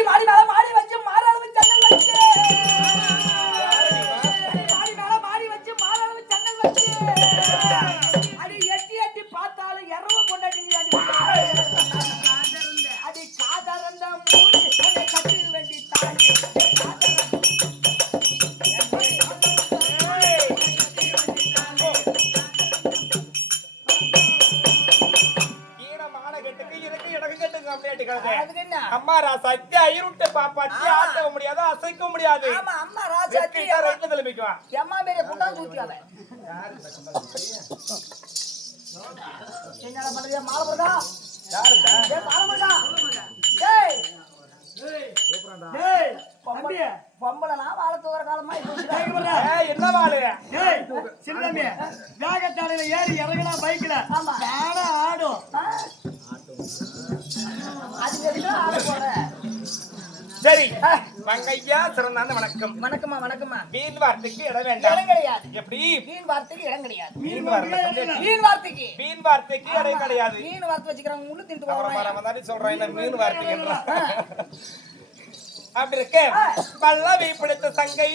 மாடி மாடி மேல மாடி வச்சு மாறாளவு சண்டை வச்சு. கிடக்கு என்ன? அம்மா ரா சத்திய ஐருட்டு பாப்பாச்சி ஆட்ட முடியாது அசைக்க முடியாது. ஆமா அம்மா வெட்டிட்டா ரைட்ல திரும்பிக்குவா எம்மா பேரிய புண்டா தூக்கியாவ என்னடா பண்றீங்க மாலை போடுதா யாருடா ஏய் மாலை ஏய் ஏய் தம்பி பொம்பளைலாம் வாழ தூக்குற காலமா இப்போ ஏய் என்ன வாளு ஏய் சின்னமே வேகத்தாலையில ஏறி இறங்கினா பைக்ல ஆமா. சரி. மங்கையா சிறந்தாந்த வணக்கம். வணக்கம்மா வணக்கம்மா. வீண் வார்த்தைக்கு இடம் வேண்டாம். இடம் கிடையாது. எப்படி? வீண் வார்த்தைக்கு இடம் கிடையாது. வீண் வார்த்தை. வீண் வார்த்தைக்கு. வீண் வார்த்தைக்கு இடம் கிடையாது. வீண் வார்த்தை வச்சுக்கிறவங்க முள்ளு அப்புறம் போவாங்க வர வந்தாடி சொல்றேன் என்ன மீன் வார்த்தைன்றான் அப்படி இருக்க பல்லவி பிடித்த சங்கை.